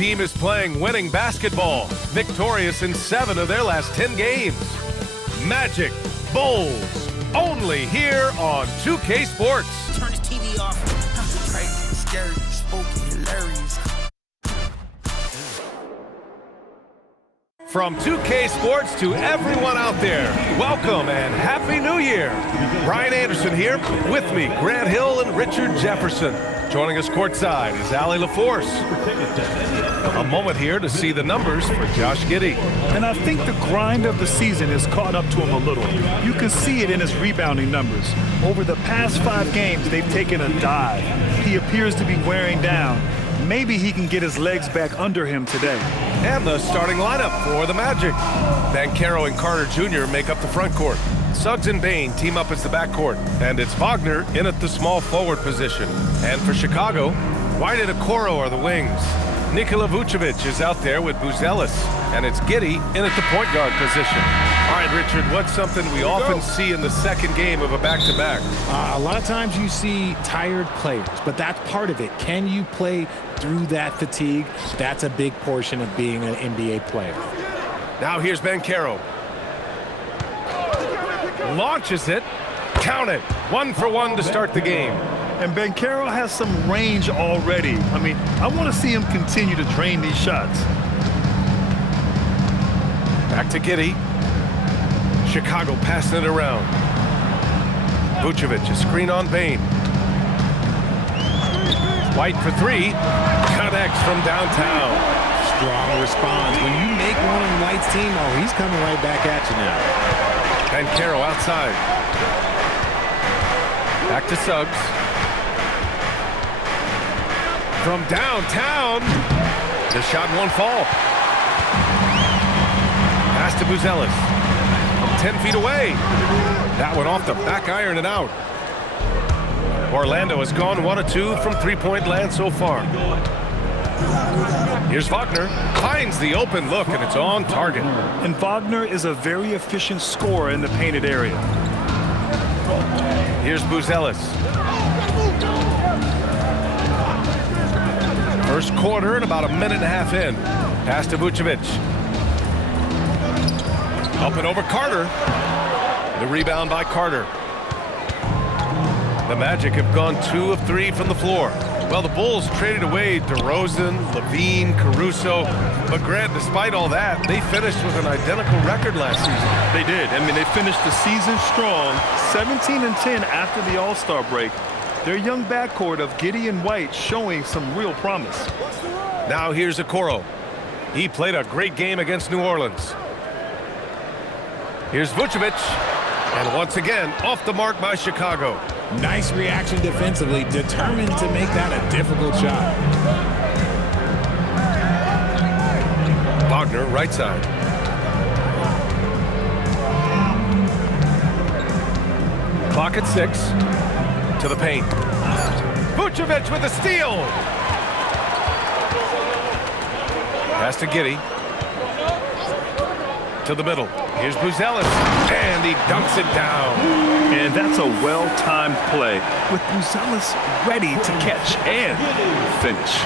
team is playing winning basketball, victorious in 7 of their last 10 games. Magic Bulls, only here on 2K Sports. Turn his TV off. Crazy, scary, spooky, hilarious. From 2K Sports to everyone out there, welcome and Happy New Year. Brian Anderson here, with me, Grant Hill and Richard Jefferson. Joining us courtside is Allie LaForce. A moment here to see the numbers for Josh Giddey. And I think the grind of the season has caught up to him a little. You can see it in his rebounding numbers. Over the past 5 games, they've taken a dive. He appears to be wearing down. Maybe he can get his legs back under him today. And the starting lineup for the Magic. Banchero and Carter Jr. make up the front court. Suggs and Bain team up as the backcourt. And it's Wagner in at the small forward position. And for Chicago, White and Okoro are the wings. Nikola Vucevic is out there with Buzelis. And it's Giddey in at the point guard position. All right, Richard, what's something we often see in the second game of a back-to-back? A lot of times you see tired players, but that's part of it. Can you play through that fatigue? That's a big portion of being an NBA player. Now here's Banchero. Launches it. Count it. 1 for 1 to start the game. And Banchero has some range already. I want to see him continue to drain these shots. Back to Giddey. Chicago passing it around. Vucevic, a screen on Bain. White for 3. Connects from downtown. Strong response. When you make one on White's team, oh, he's coming right back at you now. Banchero outside. Back to Suggs. From downtown. The shot won't fall. Pass to Buzelis. From 10 feet away. That one off the back iron and out. Orlando has gone 1 of 2 from three-point land so far. Here's Wagner. Finds the open look, and it's on target. And Wagner is a very efficient scorer in the painted area. Here's Buzelis. First quarter and about a minute and a half in. Pass to Vucevic. Up and over Carter. The rebound by Carter. The Magic have gone 2 of 3 from the floor. Well, the Bulls traded away DeRozan, Levine, Caruso. But Grant, despite all that, they finished with an identical record last season. They did. They finished the season strong, 17-10 after the All-Star break. Their young backcourt of Giddey and White showing some real promise. Now here's Okoro. He played a great game against New Orleans. Here's Vucevic. And once again, off the mark by Chicago. Nice reaction defensively, determined to make that a difficult shot. Wagner, right side. Clock at 6. To the paint. Vucevic with a steal. Pass to Giddey. To the middle. Here's Buzelis. And he dunks it down. And that's a well-timed play with Buzelis ready to catch and finish.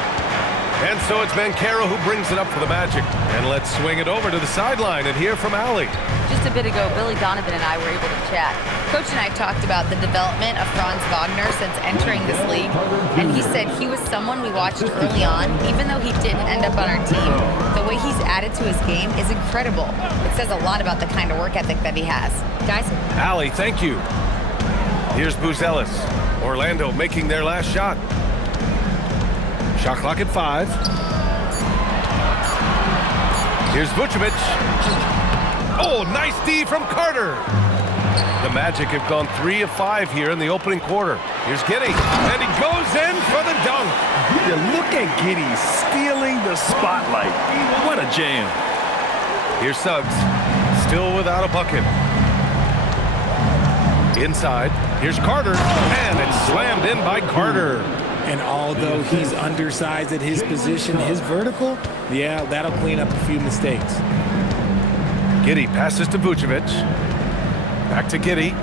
And so it's Banchero who brings it up for the Magic. And let's swing it over to the sideline and hear from Allie. Just a bit ago, Billy Donovan and I were able to chat. Coach and I talked about the development of Franz Wagner since entering this league. And he said he was someone we watched early on, even though he didn't end up on our team. The way he's added to his game is incredible. It says a lot about the kind of work ethic that he has. Guys? Allie, thank you. Here's Buzelis. Orlando making their last shot. Shot clock at 5. Here's Vucevic. Oh, nice D from Carter. The Magic have gone 3 of 5 here in the opening quarter. Here's Giddey, and he goes in for the dunk. Yeah, look at Giddey stealing the spotlight. What a jam. Here's Suggs, still without a bucket. Inside, here's Carter, and it's slammed in by Carter. And although he's undersized at his position, his vertical, yeah, that'll clean up a few mistakes. Giddey passes to Vucevic. Back to Giddey.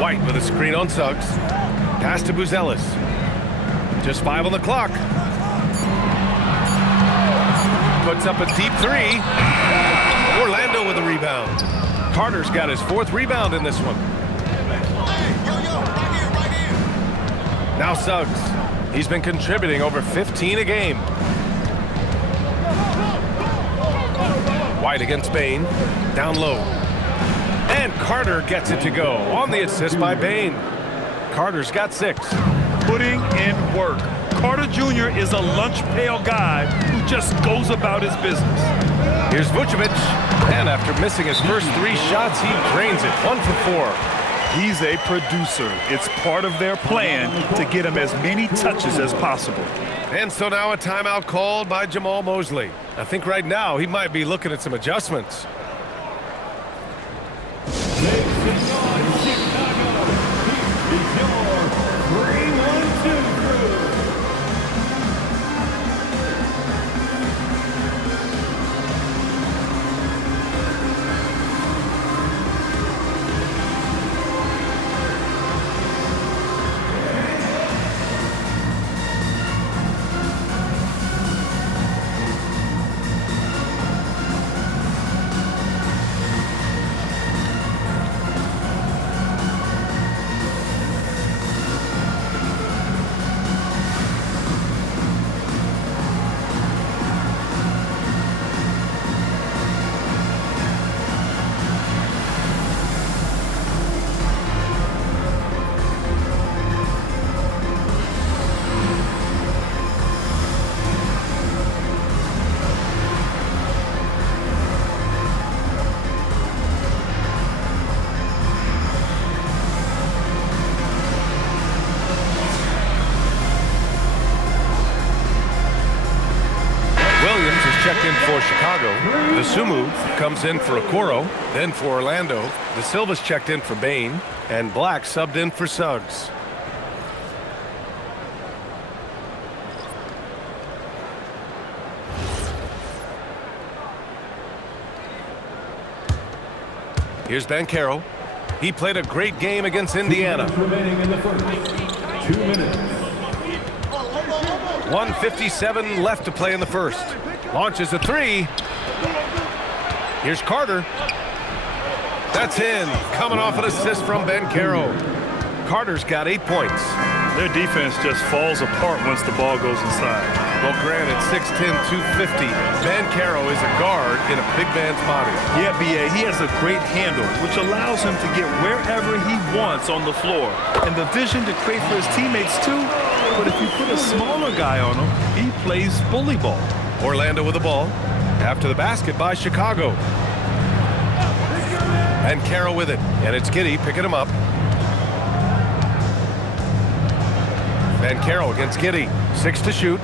White with a screen on Suggs. Pass to Buzelis. Just 5 on the clock. Puts up a deep 3. Orlando with a rebound. Carter's got his 4th rebound in this one. Now Suggs. He's been contributing over 15 a game. White against Bain. Down low. And Carter gets it to go on the assist by Bain. Carter's got 6. Putting in work. Carter Jr. is a lunch pail guy who just goes about his business. Here's Vucevic. And after missing his first 3 shots, he drains it. 1 for 4. He's a producer. It's part of their plan to get him as many touches as possible. And so now a timeout called by Jamal Mosley. I think right now he might be looking at some adjustments. Checked in for Chicago. The Sumu comes in for Okoro, then for Orlando. The Silva's checked in for Bain, and Black subbed in for Suggs. Here's Banchero. He played a great game against Indiana. remaining in the first. 2 minutes. 1:57 left to play in the first. Launches a 3. Here's Carter. That's in. Coming off an assist from Banchero. Carter's got 8 points. Their defense just falls apart once the ball goes inside. Well, granted, 6'10", 250. Banchero is a guard in a big man's body. Yeah, B.A., he has a great handle, which allows him to get wherever he wants on the floor. And the vision to create for his teammates, too. But if you put a smaller guy on him, he plays bully ball. Orlando with the ball. After the basket by Chicago. And Carroll with it. And it's Giddey picking him up. And Carroll against Giddey. 6 to shoot.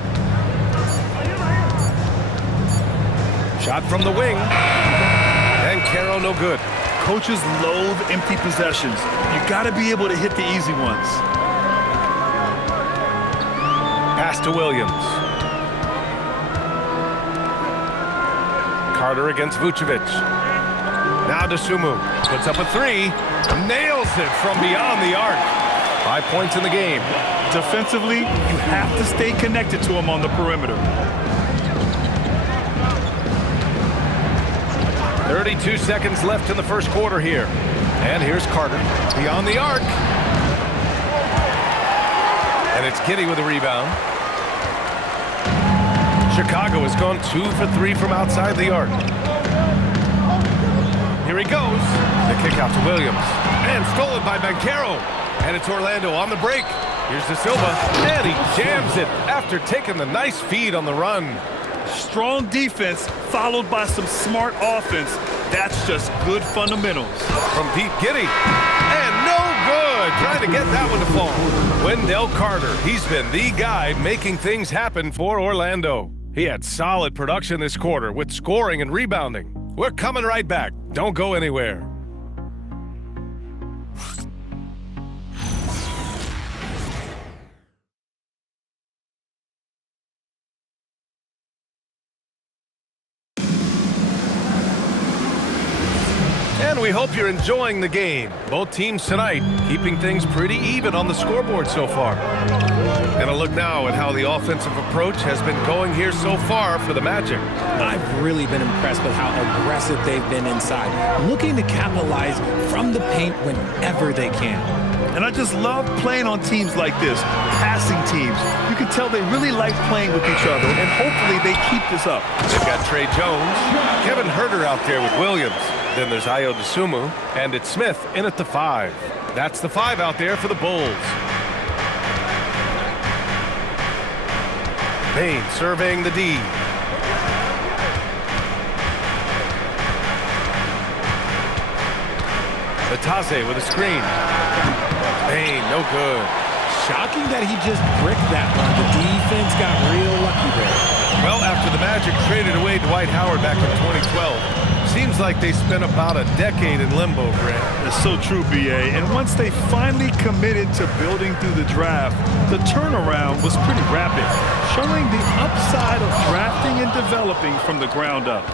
Shot from the wing. And Carroll no good. Coaches loathe empty possessions. You got to be able to hit the easy ones. Pass to Williams. Carter against Vucevic. Now to Sumu. Puts up a 3. Nails it from beyond the arc. 5 points in the game. Defensively, you have to stay connected to him on the perimeter. 32 seconds left in the first quarter here. And here's Carter. Beyond the arc. And it's Giddey with a rebound. Chicago has gone 2 for 3 from outside the arc. Here he goes. The kick out to Williams. And stolen by Banchero. And it's Orlando on the break. Here's De Silva. And he jams it after taking the nice feed on the run. Strong defense followed by some smart offense. That's just good fundamentals. From Pete Giddey. And no good. Trying to get that one to fall. Wendell Carter. He's been the guy making things happen for Orlando. He had solid production this quarter with scoring and rebounding. We're coming right back. Don't go anywhere. And we hope you're enjoying the game. Both teams tonight keeping things pretty even on the scoreboard so far. And a look look now at how the offensive approach has been going here so far for the Magic. I've really been impressed with how aggressive they've been inside, looking to capitalize from the paint whenever they can. And I just love playing on teams like this, passing teams. You can tell they really like playing with each other, and hopefully they keep this up. They've got Trey Jones, Kevin Huerter out there with Williams. Then there's Ayo Dosunmu, and it's Smith in at the 5. That's the 5 out there for the Bulls. Payne surveying the D. Itaze with a screen. Payne, no good. Shocking that he just bricked that one. The defense got real lucky there. Well, after the Magic traded away Dwight Howard back in 2012, seems like they spent about a decade in limbo, Grant. That's so true, B.A. And once they finally committed to building through the draft, the turnaround was pretty rapid, showing the upside of drafting and developing from the ground up.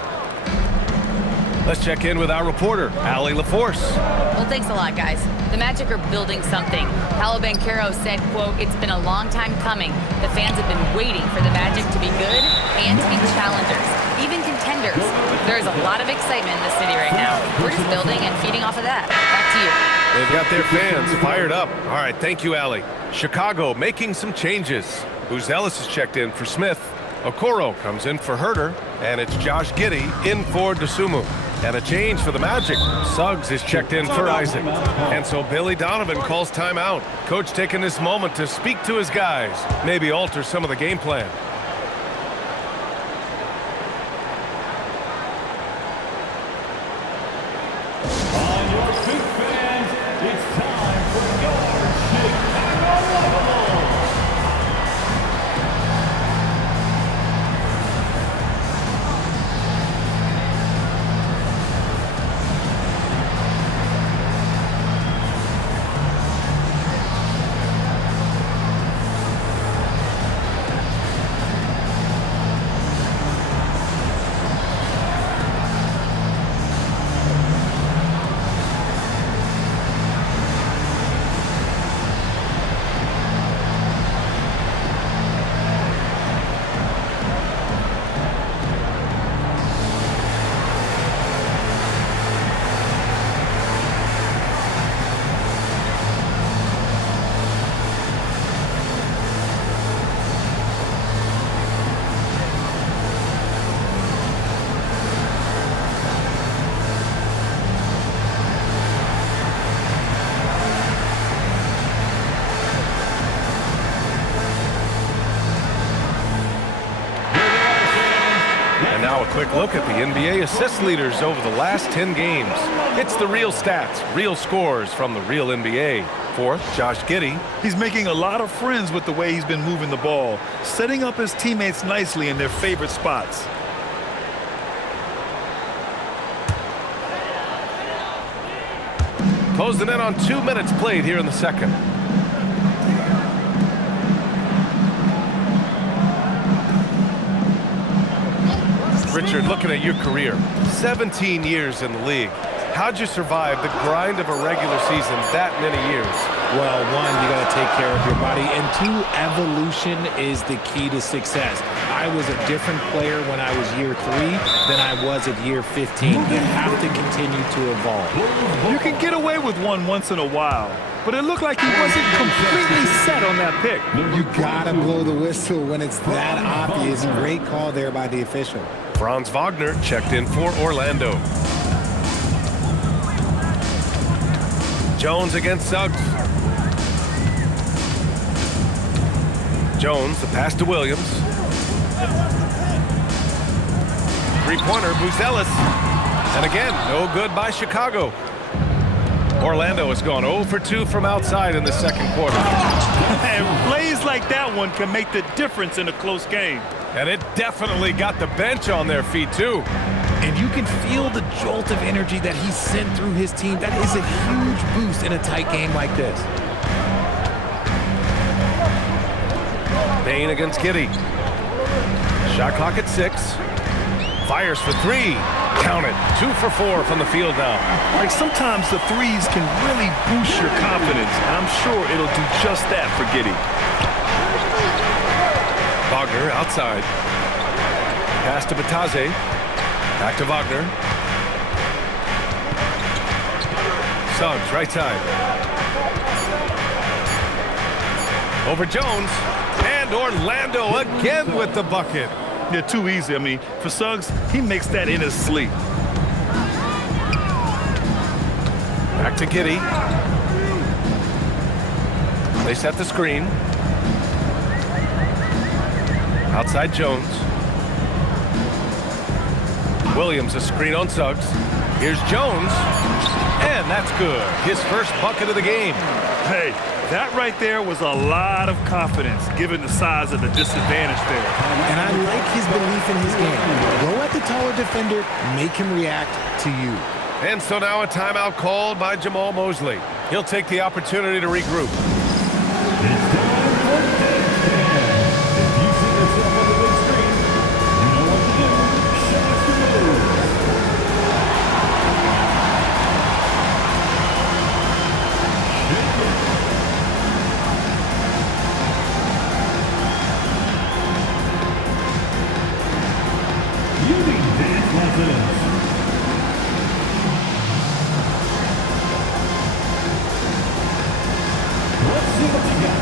Let's check in with our reporter, Allie LaForce. Well, thanks a lot, guys. The Magic are building something. Paolo Banchero said, quote, "It's been a long time coming. The fans have been waiting for the Magic to be good and to be challengers, even contenders. There is a lot of excitement in the city right now. We're just building and feeding off of that. Back to you." They've got their fans fired up. All right, thank you, Allie. Chicago making some changes. Ellis is checked in for Smith. Okoro comes in for Huerter, and it's Josh Giddey in for Dosunmu. And a change for the Magic. Suggs is checked in for Isaac. And so Billy Donovan calls timeout. Coach taking this moment to speak to his guys, maybe alter some of the game plan. On your feet, fans, it's time for your Chicago Bulls. And now a quick look at the NBA assist leaders over the last 10 games. It's the real stats, real scores from the real NBA. Fourth, Josh Giddey. He's making a lot of friends with the way he's been moving the ball, setting up his teammates nicely in their favorite spots. Closing in on 2 minutes played here in the second. Richard, looking at your career, 17 years in the league. How'd you survive the grind of a regular season that many years? Well, one, you got to take care of your body, and two, evolution is the key to success. I was a different player when I was year 3 than I was at year 15. You have to continue to evolve. You can get away with one once in a while, but it looked like he wasn't completely set on that pick. You got to blow the whistle when it's that obvious. Great call there by the official. Franz Wagner checked in for Orlando. Jones against Suggs. Jones, the pass to Williams. Three-pointer, Ellis. And again, no good by Chicago. Orlando has gone 0 for 2 from outside in the second quarter. And plays like that one can make the difference in a close game. And it definitely got the bench on their feet, too. And you can feel the jolt of energy that he sent through his team. That is a huge boost in a tight game like this. Payne against Giddey. Shot clock at 6. Fires for 3. Count it. 2 for 4 from the field now. Like sometimes the threes can really boost your confidence, and I'm sure it'll do just that for Giddey. Wagner outside. Pass to Bataze. Back to Wagner. Suggs, right side. Over Jones. And Orlando again with the bucket. They're too easy. I mean, for Suggs, he makes that in his sleep. Back to Giddey. They set the screen. Outside Jones. Williams, a screen on Suggs. Here's Jones. And that's good. His first bucket of the game. Hey, that right there was a lot of confidence, given the size of the disadvantage there. And I like his belief in his game. Go at the taller defender, make him react to you. And so now a timeout called by Jamal Mosley. He'll take the opportunity to regroup. It's time for dance time. If you see yourself on the big screen, you know what to do. Show us your moves. You need dance lessons. Let's see what you got.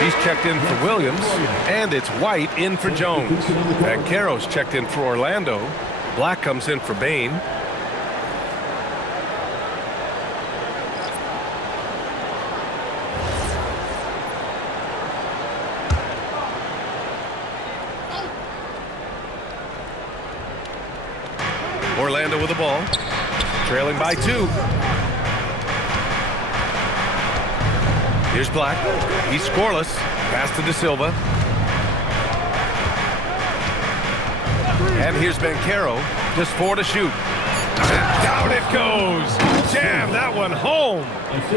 He's checked in for Williams, and it's White in for Jones. Banchero's checked in for Orlando. Black comes in for Bain. Orlando with the ball, trailing by 2. Here's Black. He's scoreless. Pass to De Silva. And here's Banchero. Just 4 to shoot. And down it goes. Jam that one home.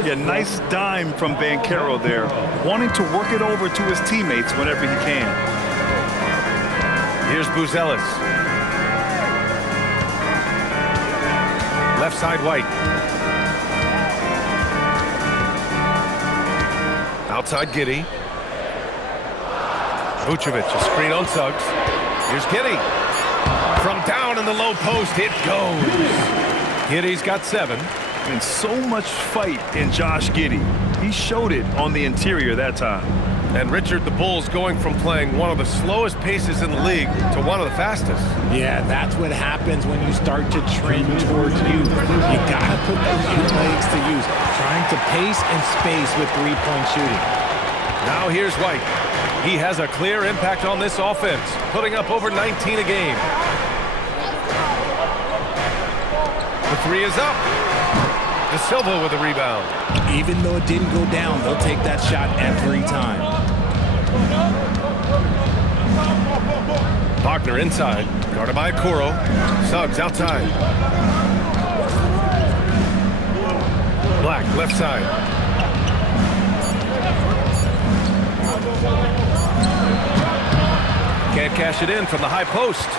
Yeah, nice dime from Banchero there, wanting to work it over to his teammates whenever he can. Here's Buzelis. Left side White. Outside Giddey. Vucevic, a screen on Suggs. Here's Giddey. From down in the low post, it goes. Giddey's got 7. And so much fight in Josh Giddey. He showed it on the interior that time. And Richard, the Bulls going from playing one of the slowest paces in the league to one of the fastest. Yeah, that's what happens when you start to trend towards youth. You gotta put those legs to use, trying to pace and space with three-point shooting. Now here's White. He has a clear impact on this offense, putting up over 19 a game. The 3 is up. De Silva with a rebound. Even though it didn't go down, they'll take that shot every time. Wagner inside, guarded by Okoro. Suggs outside. Black left side. Can't cash it in from the high post.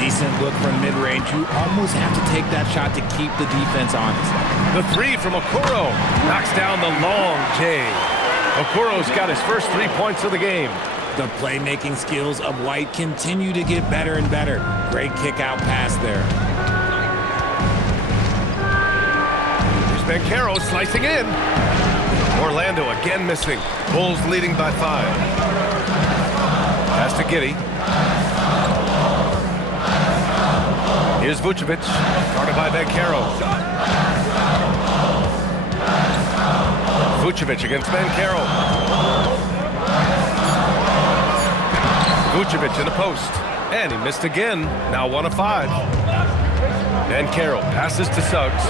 Decent look from mid-range. You almost have to take that shot to keep the defense honest. The 3 from Okoro knocks down the long J. Okoro's got his first 3 points of the game. The playmaking skills of White continue to get better and better. Great kick-out pass there. Here's Banchero slicing in. Orlando again missing. Bulls leading by 5. Pass to Giddey. Here's Vucevic, guarded by Banchero. Vucevic against Banchero. Vucevic in the post. And he missed again. Now 1 of 5. And Carroll passes to Suggs.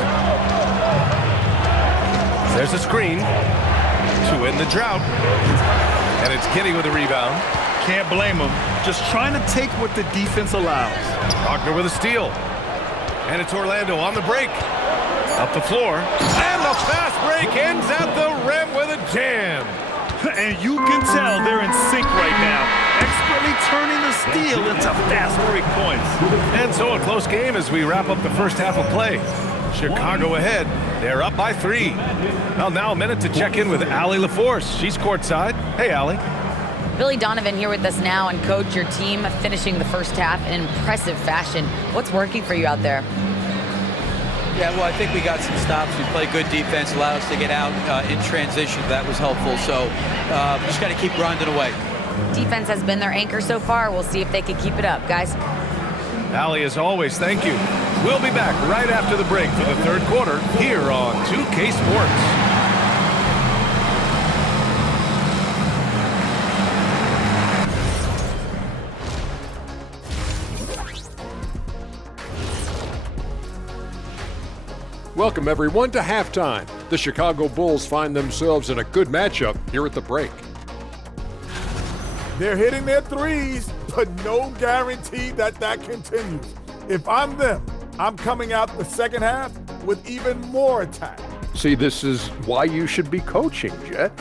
There's a screen to end the drought. And it's Kitty with a rebound. Can't blame him. Just trying to take what the defense allows. Wagner with a steal. And it's Orlando on the break. Up the floor. And the fast break ends at the rim with a jam. And you can tell they're in sync right now, expertly turning the steal into fast break points. And so a close game as we wrap up the first half of play. Chicago ahead. They're up by 3. Well, now a minute to check in with Allie LaForce. She's courtside. Hey, Allie. Billy Donovan here with us now, and coach, your team finishing the first half in impressive fashion. What's working for you out there? Yeah, well, I think we got some stops. We played good defense, allowed us to get out in transition. That was helpful. So just got to keep grinding away. Defense has been their anchor so far. We'll see if they can keep it up, guys. Allie, as always, thank you. We'll be back right after the break for the third quarter here on 2K Sports. Welcome, everyone, to halftime. The Chicago Bulls find themselves in a good matchup here at the break. They're hitting their threes, but no guarantee that continues. If I'm them, I'm coming out the second half with even more attack. See, this is why you should be coaching, Jet.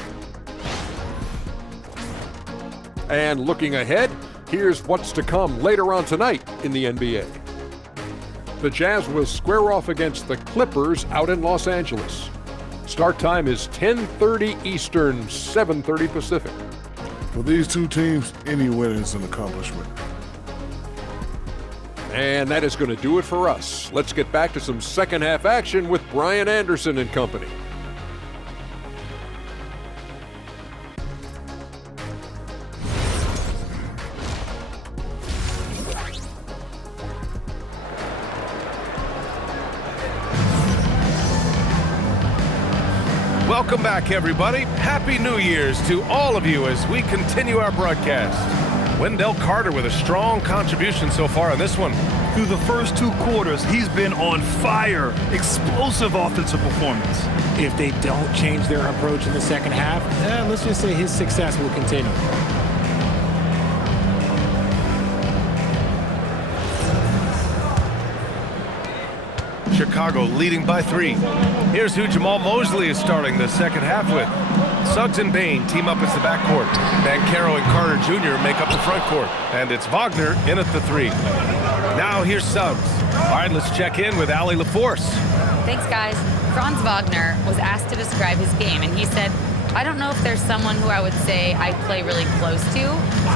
And looking ahead, here's what's to come later on tonight in the NBA. The Jazz will square off against the Clippers out in Los Angeles. Start time is 10:30 Eastern, 7:30 Pacific. For these two teams, any win is an accomplishment. And that is going to do it for us. Let's get back to some second half action with Brian Anderson and company. Welcome back, everybody. Happy New Year's to all of you as we continue our broadcast. Wendell Carter with a strong contribution so far in this one. Through the first 2 quarters, he's been on fire. Explosive offensive performance. If they don't change their approach in the second half, let's just say his success will continue. Chicago leading by 3. Here's who Jamal Mosley is starting the second half with. Suggs and Bain team up as the backcourt. Banchero and Carter Jr. make up the front court. And it's Wagner in at the 3. Now here's Suggs. All right, let's check in with Allie LaForce. Thanks, guys. Franz Wagner was asked to describe his game, and he said, I don't know if there's someone who I would say I play really close to.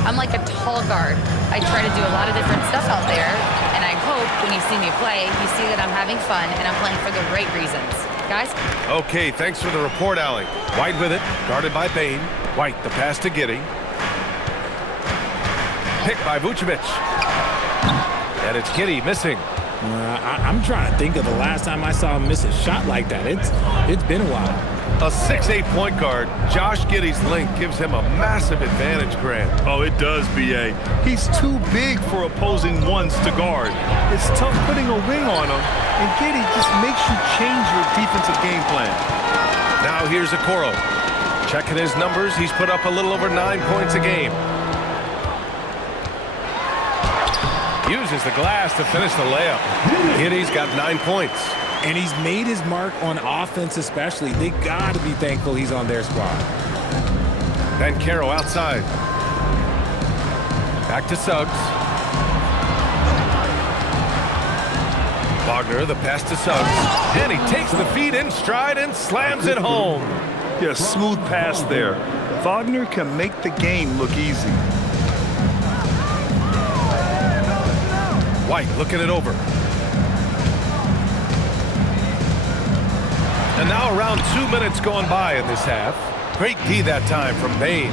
I'm like a tall guard. I try to do a lot of different stuff out there, and I hope when you see me play, you see that I'm having fun and I'm playing for the right reasons. Guys? Okay, thanks for the report, Allie. White with it, guarded by Bain. White, the pass to Giddey. Picked by Vucevic. And it's Giddey missing. I'm trying to think of the last time I saw him miss a shot like that. It's been a while. A 6'8" point guard, Josh Giddey's length gives him a massive advantage, Grant. Oh, it does, B.A. He's too big for opposing ones to guard. It's tough putting a wing on him, and Giddey just makes you change your defensive game plan. Now here's Okoro. Checking his numbers, he's put up a little over 9 points a game. Uses the glass to finish the layup. Giddey's got 9 points. And he's made his mark on offense especially. They got to be thankful he's on their squad. Banchero outside. Back to Suggs. Wagner, the pass to Suggs. And he takes the feed in stride and slams it home. Yeah, smooth pass there. Wagner can make the game look easy. White looking it over. And now around 2 minutes gone by in this half. Great D that time from Bain.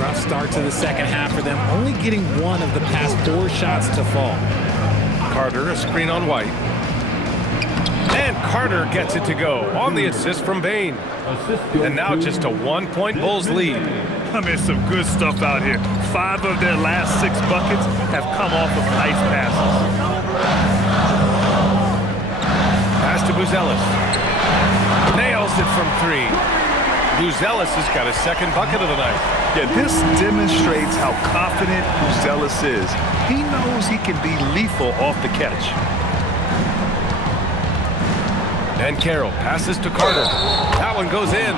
Rough start to the second half for them, only getting one of the past 4 shots to fall. Carter, a screen on White. And Carter gets it to go on the assist from Bain. And now just a 1-point Bulls lead. I mean, some good stuff out here. 5 of their last 6 buckets have come off of nice passes. Buzelis. Nails it from 3. Buzelis has got his second bucket of the night. Yeah, this demonstrates how confident Buzelis is. He knows he can be lethal off the catch. And Carroll passes to Carter. That one goes in.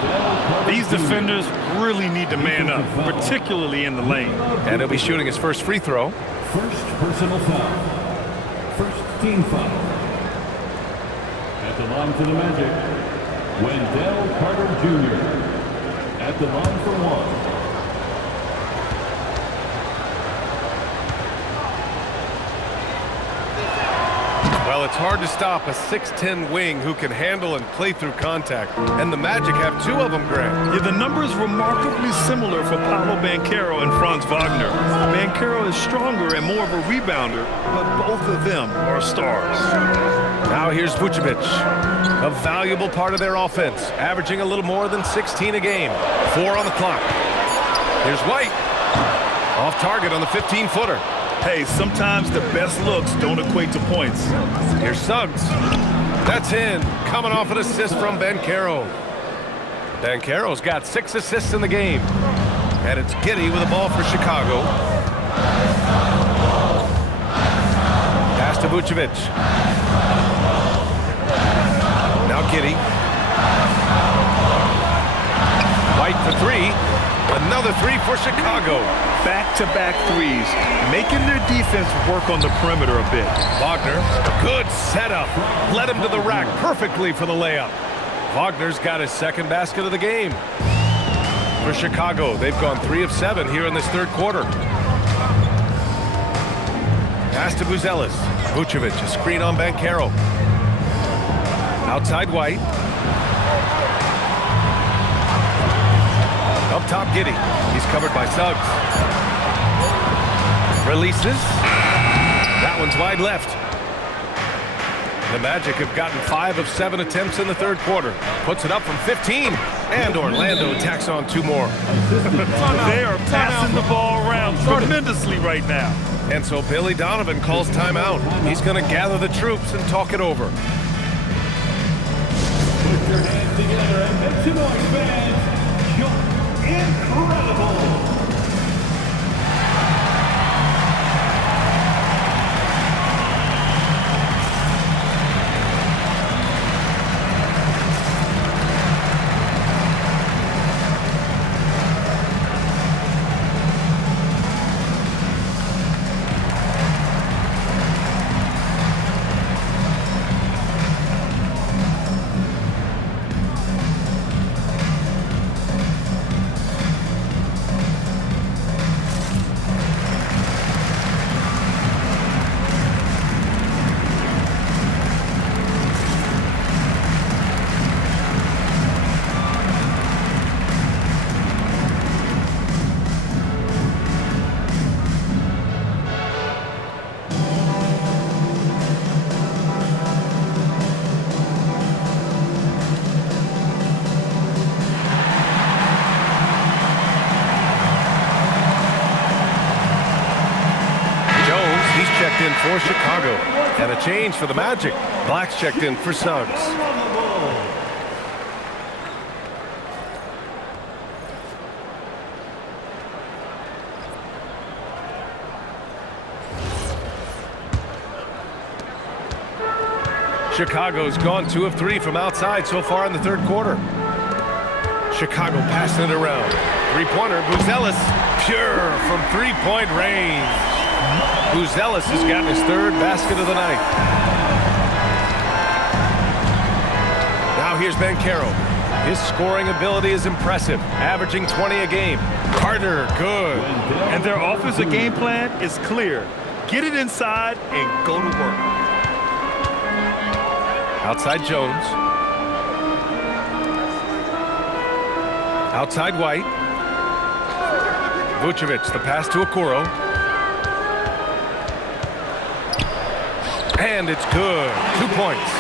These defenders really need to man up, particularly in the lane. And he'll be shooting his first free throw. First personal foul. First team foul. At the line for the Magic, Wendell Carter Jr. At the line for 1. Well, it's hard to stop a 6'10" wing who can handle and play through contact. And the Magic have 2 of them, Grant. Yeah, the numbers remarkably similar for Paolo Banchero and Franz Wagner. Banchero is stronger and more of a rebounder, but both of them are stars. Now here's Vucevic, a valuable part of their offense, averaging a little more than 16 a game. 4 on the clock. Here's White. Off target on the 15-footer. Hey, sometimes the best looks don't equate to points. Here's Suggs. That's in. Coming off an assist from Banchero. Banchero's got 6 assists in the game. And it's Giddey with the ball for Chicago. Pass to Vucevic. Now Giddey. White for 3. Another 3 for Chicago. Back-to-back threes, making their defense work on the perimeter a bit. Wagner, good setup. Led him to the rack perfectly for the layup. Wagner's got his second basket of the game. For Chicago, they've gone 3 of 7 here in this third quarter. Pass to Buzelis. Vucevic, a screen on Banchero. Outside White. Up top, Giddey. He's covered by Suggs. Releases. That one's wide left. The Magic have gotten 5 of 7 attempts in the third quarter. Puts it up from 15. And Orlando tacks on 2 more. They are passing the ball around tremendously right now. And so Billy Donovan calls timeout. He's going to gather the troops and talk it over. Put your hands together and make some noise, fans. Incredible! Checked in for Chicago. And a change for the Magic. Black's checked in for Suggs. Chicago's gone 2 of 3 from outside so far in the third quarter. Chicago passing it around. 3-pointer, Buzelis, pure from 3-point range. Buzelis has gotten his 3rd basket of the night. Now here's Banchero. His scoring ability is impressive, averaging 20 a game. Carter, good. And their offensive game plan is clear. Get it inside and go to work. Outside Jones. Outside White. Vucevic, the pass to Okoro. And it's good. 2 points.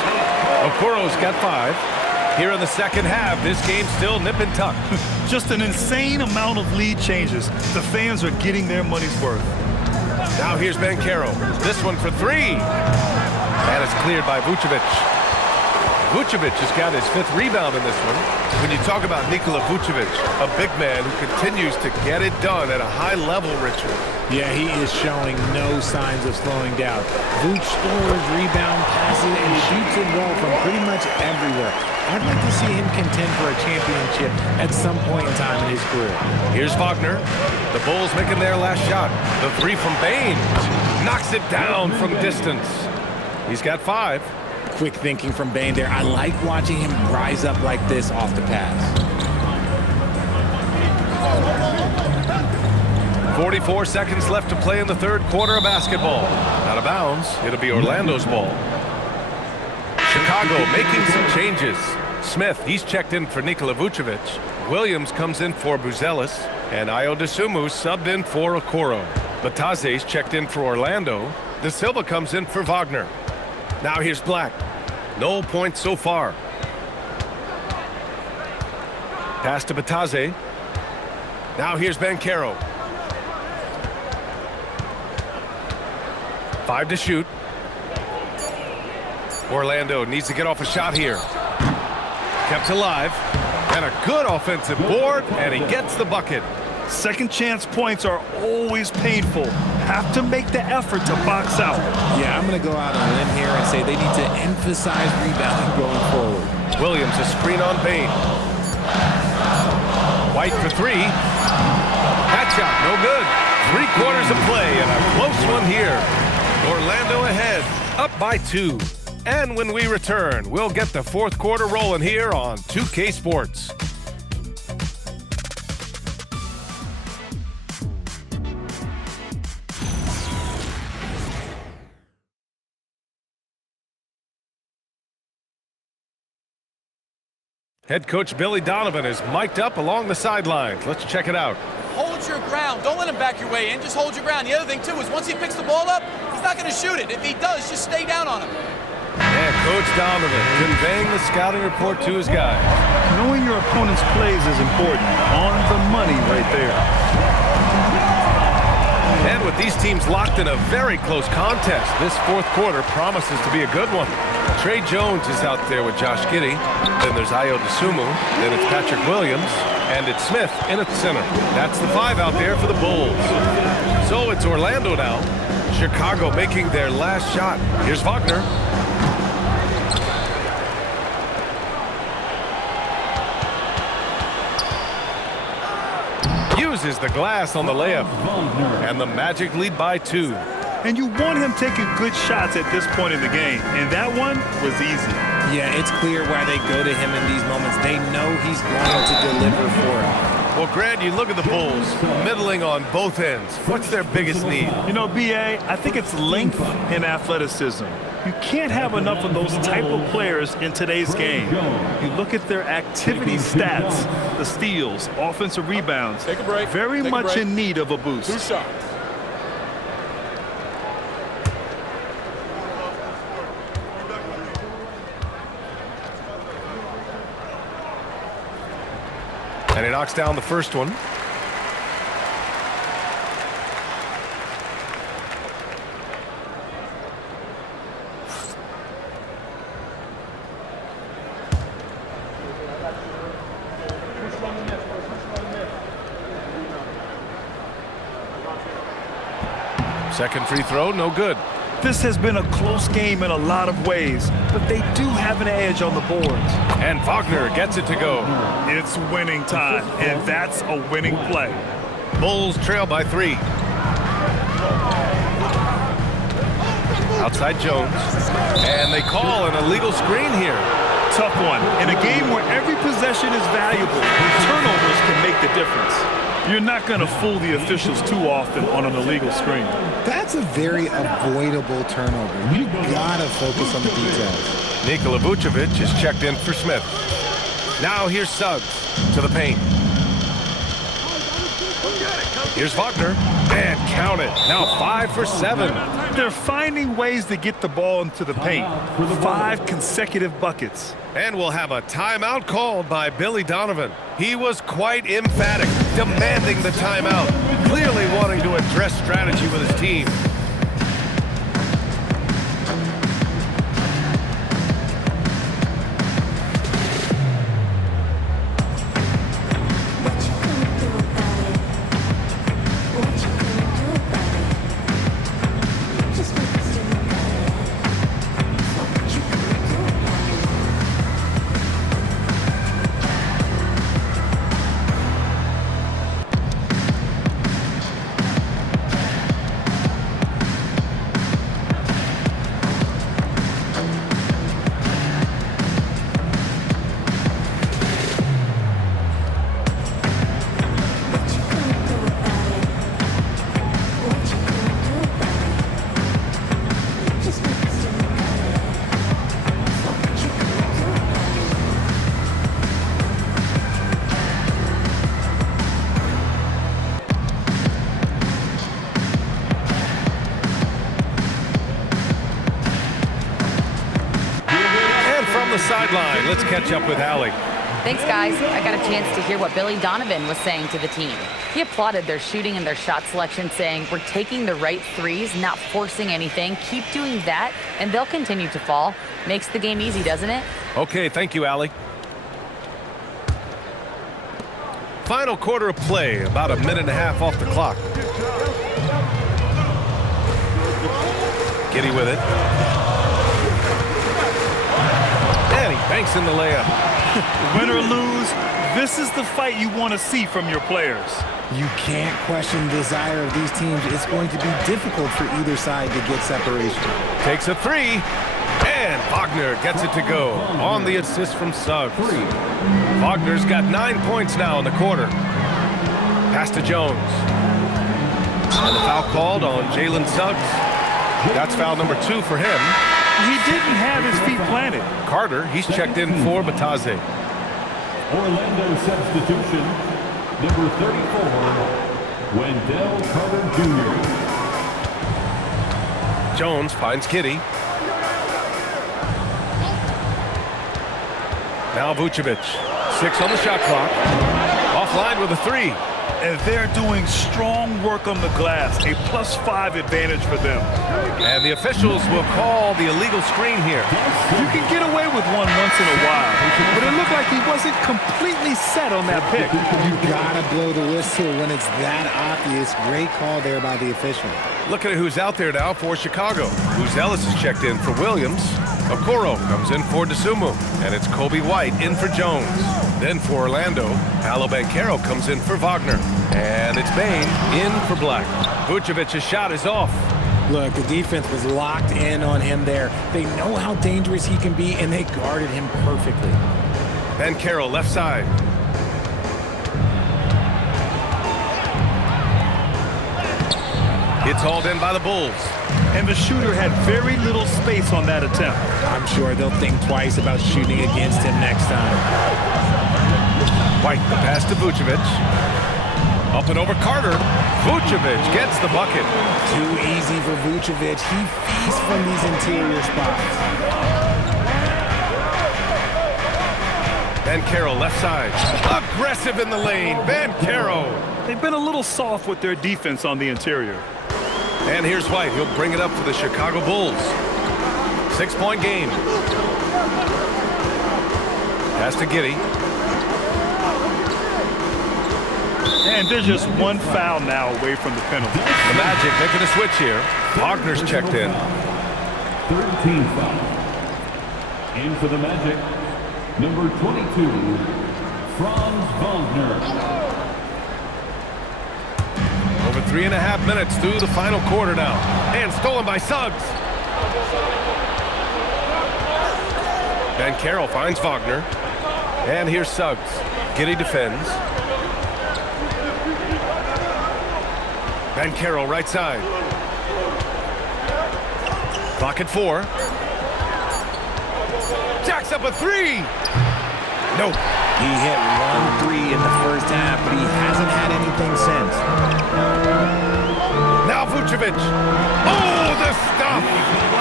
Okoro's got 5. Here in the second half, this game's still nip and tuck. Just an insane amount of lead changes. The fans are getting their money's worth. Now here's Banchero. This one for 3. And it's cleared by Vucevic. Vucevic has got his 5th rebound in this one. When you talk about Nikola Vucevic, a big man who continues to get it done at a high level, Richard. Yeah, he is showing no signs of slowing down. Vooch scores, rebound, passes, and shoots it well from pretty much everywhere. I'd like to see him contend for a championship at some point in time in his career. Here's Wagner. The Bulls making their last shot. The 3 from Bane. Knocks it down from distance. He's got 5. Quick thinking from Bane there. I like watching him rise up like this off the pass. 44 seconds left to play in the 3rd quarter of basketball. Out of bounds. It'll be Orlando's ball. Chicago making some changes. Smith, he's checked in for Nikola Vucevic. Williams comes in for Buzelis. And Ayo Dosunmu subbed in for Okoro. Bataze's checked in for Orlando. De Silva comes in for Wagner. Now here's Black. No points so far. Pass to Bataze. Now here's Banchero. 5 to shoot. Orlando needs to get off a shot here. Kept alive. And a good offensive board, and he gets the bucket. Second chance points are always painful. Have to make the effort to box out. Yeah, I'm going to go out on a limb here and say they need to emphasize rebounding going forward. Williams, a screen on Bane. White for 3. That shot, no good. 3 quarters of play, and a close one here. Orlando ahead, up by 2. And when we return, we'll get the 4th quarter rolling here on 2K Sports. Head coach Billy Donovan is mic'd up along the sidelines. Let's check it out. Hold your ground. Don't let him back your way in. Just hold your ground. The other thing, too, is once he picks the ball up, he's not going to shoot it. If he does, just stay down on him. And Coach Donovan conveying the scouting report to his guys. Knowing your opponent's plays is important. On the money right there. And with these teams locked in a very close contest, this 4th quarter promises to be a good one. Trey Jones is out there with Josh Giddey. Then there's Ayo Dosunmu. Then it's Patrick Williams. And it's Smith in at center. That's the 5 out there for the Bulls. So it's Orlando now. Chicago making their last shot. Here's Wagner. Uses the glass on the layup. And the Magic lead by 2. And you want him taking good shots at this point in the game. And that one was easy. Yeah, it's clear why they go to him in these moments. They know he's going to deliver for them. Well, Grant, you look at the Bulls, middling on both ends. What's their biggest need? You know, B.A., I think it's length and athleticism. You can't have enough of those type of players in today's game. You look at their activity stats, the steals, offensive rebounds. Take a break. Very much in need of a boost. 2 shots. And he knocks down the first one. Second free throw, no good. This has been a close game in a lot of ways, but they do have an edge on the boards. And Wagner gets it to go. It's winning time, and that's a winning play. Bulls trail by 3. Outside Jones. And they call an illegal screen here. Tough one. In a game where every possession is valuable, turnovers can make the difference. You're not going to fool the officials too often on an illegal screen. That's a very avoidable turnover. You got to focus on the details. Nikola Vucevic is checked in for Smith. Now here's Suggs to the paint. Here's Wagner. And count it. Now 5 for 7. They're finding ways to get the ball into the paint. 5 consecutive buckets. And we'll have a timeout called by Billy Donovan. He was quite emphatic, demanding the timeout, clearly wanting to address strategy with his team. the sideline. Let's catch up with Allie. Thanks, guys. I got a chance to hear what Billy Donovan was saying to the team. He applauded their shooting and their shot selection, saying, "We're taking the right threes, not forcing anything. Keep doing that, and they'll continue to fall." Makes the game easy, doesn't it? Okay, thank you, Allie. Final quarter of play, about a minute and a half off the clock. Giddy with it. And he banks in the layup. Win or lose, this is the fight you want to see from your players. You can't question the desire of these teams. It's going to be difficult for either side to get separation. Takes a three, and Wagner gets it to go on the assist from Suggs. Wagner's got 9 points now in the quarter. Pass to Jones. And the foul called on Jalen Suggs. That's foul number 2 for him. He didn't have his feet planted. Carter, he's checked in for Bataze. Orlando substitution, number 34, Wendell Carter Jr. Jones finds Giddy. Now Vucevic. 6 on the shot clock. Offline with a 3. And they're doing strong work on the glass, a +5 advantage for them. And the officials will call the illegal screen here. You can get away with one once in a while, but it looked like he wasn't completely set on that pick. You gotta blow the whistle when it's that obvious. Great call there by the official. Look at who's out there now for Chicago. Ellis is checked in for Williams. Okoro comes in for DeSumo. And it's Kobe White in for Jones. Then for Orlando, Paolo Banchero comes in for Wagner. And it's Bane in for Black. Vucevic's shot is off. Look, the defense was locked in on him there. They know how dangerous he can be, and they guarded him perfectly. Banchero left side. It's hauled in by the Bulls. And the shooter had very little space on that attempt. I'm sure they'll think twice about shooting against him next time. White, the pass to Vucevic. Up and over Carter. Vucevic gets the bucket. Too easy for Vucevic. He feasts from these interior spots. Banchero left side. Aggressive in the lane. Banchero. They've been a little soft with their defense on the interior. And here's White. He'll bring it up for the Chicago Bulls. 6-point game. Pass to Giddy. And there's just one foul now away from the penalty. The Magic making a switch here. Wagner's checked in. 13 foul. In for the Magic, number 22, Franz Wagner. Over 3.5 minutes through the final quarter now. And stolen by Suggs. Banchero finds Wagner. And here's Suggs. Giddy defends. Banchero right side. Clock at 4. Jacks up a 3. Nope. He hit 1 3 in the first half, but he hasn't had anything since. Now Vucevic. Oh, the stop.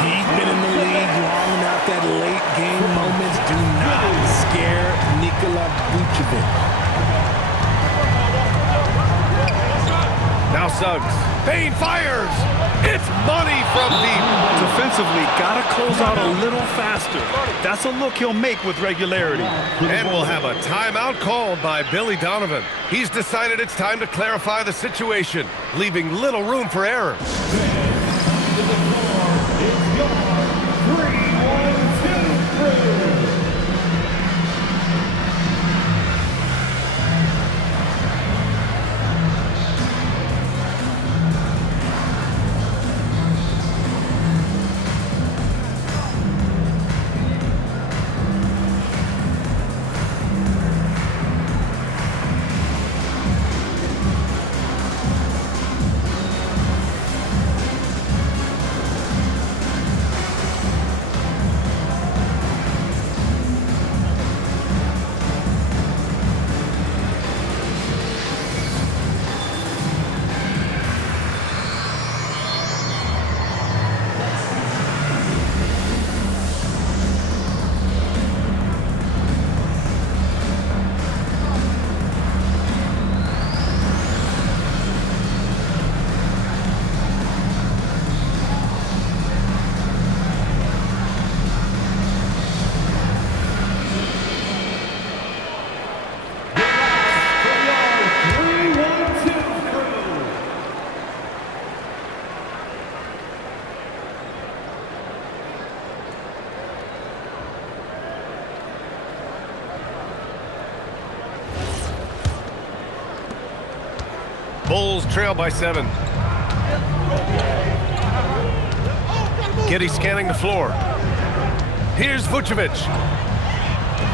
He's been in the league long enough that late game moments do not scare Nikola Vucevic. Now Suggs. Bane fires. It's money from deep. Defensively, gotta close out a little faster. That's a look he'll make with regularity. And we'll have a timeout called by Billy Donovan. He's decided it's time to clarify the situation, leaving little room for error. trail by 7. Giddy scanning the floor. Here's Vucevic.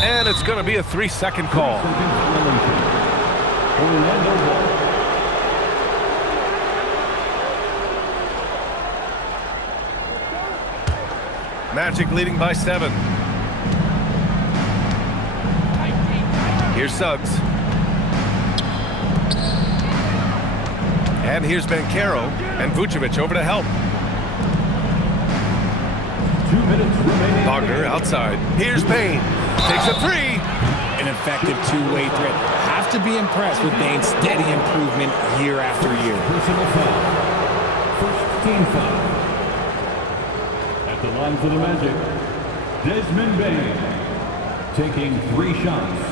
And it's going to be a 3-second call. Magic leading by 7. Here's Suggs. And here's Banchero and Vucevic over to help. 2 minutes remaining. Wagner outside. Here's Bane. Takes a 3. An effective two-way threat. Have to be impressed with Bane's steady improvement year after year. Personal foul. First team foul. At the line for the Magic, Desmond Bane taking 3 shots.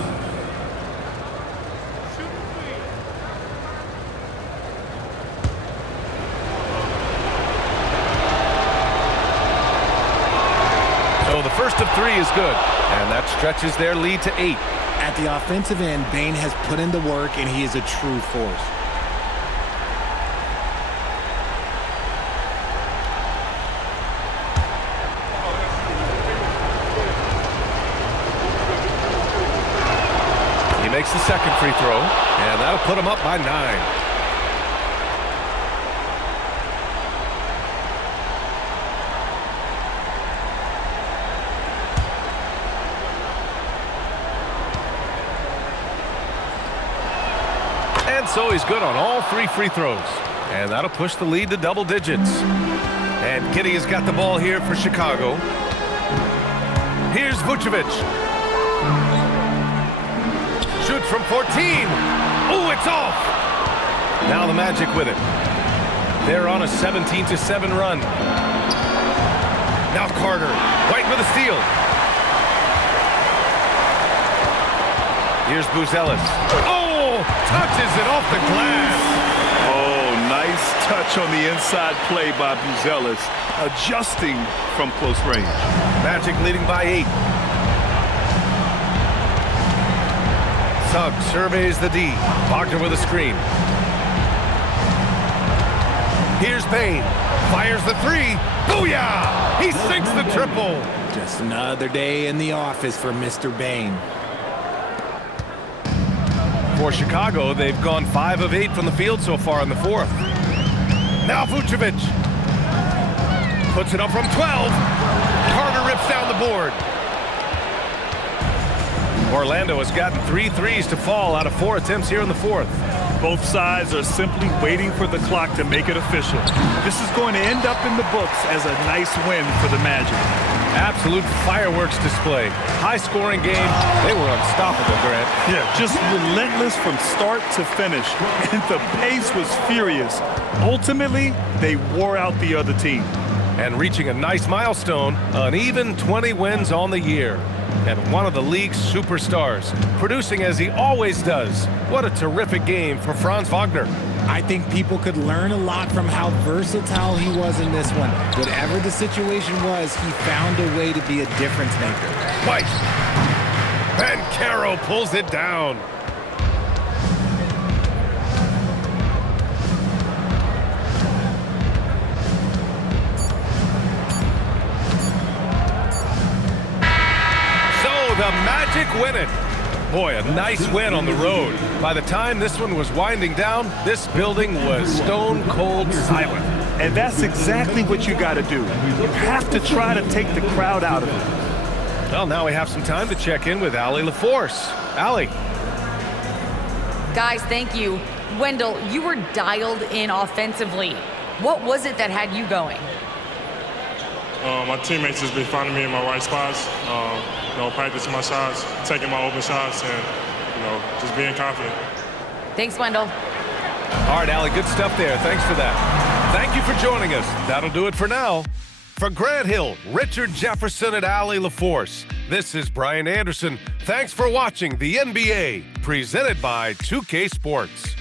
So the first of 3 is good, and that stretches their lead to 8. At the offensive end, Bane has put in the work, and he is a true force. He makes the second free throw, and that'll put him up by 9. And so he's good on all 3 free throws. And that'll push the lead to double digits. And Giddy has got the ball here for Chicago. Here's Vucevic. Shoots from 14. Oh, it's off. Now the Magic with it. They're on a 17-7 run. Now Carter. White with a steal. Here's Buzelis. Oh, touches it off the glass. Oh, nice touch on the inside play by Buzelis, adjusting from close range. Magic leading by 8. Suggs surveys the D. Wagner with a screen. Here's Bane. Fires the 3. Booyah! He sinks the triple. Just another day in the office for Mr. Bane. For Chicago, they've gone 5 of 8 from the field so far in the 4th. Now Vucevic. Puts it up from 12. Carter rips down the board. Orlando has gotten 3 threes to fall out of 4 attempts here in the 4th. Both sides are simply waiting for the clock to make it official. This is going to end up in the books as a nice win for the Magic. Absolute fireworks display. High-scoring game. They were unstoppable, Grant. Yeah, just relentless from start to finish. And the pace was furious. Ultimately, they wore out the other team. And reaching a nice milestone, an even 20 wins on the year. And one of the league's superstars, producing as he always does. What a terrific game for Franz Wagner. I think people could learn a lot from how versatile he was in this one. Whatever the situation was, he found a way to be a difference maker. White. Banchero pulls it down. So the Magic win it. Boy, a nice win on the road. By the time this one was winding down, this building was stone cold silent. And that's exactly what you got to do. You have to try to take the crowd out of it. Well, now we have some time to check in with Allie LaForce. Allie. Guys, thank you. Wendell, you were dialed in offensively. What was it that had you going? My teammates just been finding me in my right spots, practicing my shots, taking my open shots, and, just being confident. Thanks, Wendell. All right, Allie, good stuff there. Thanks for that. Thank you for joining us. That'll do it for now. For Grant Hill, Richard Jefferson, and Allie LaForce, this is Brian Anderson. Thanks for watching the NBA, presented by 2K Sports.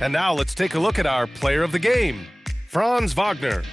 And now let's take a look at our player of the game, Franz Wagner.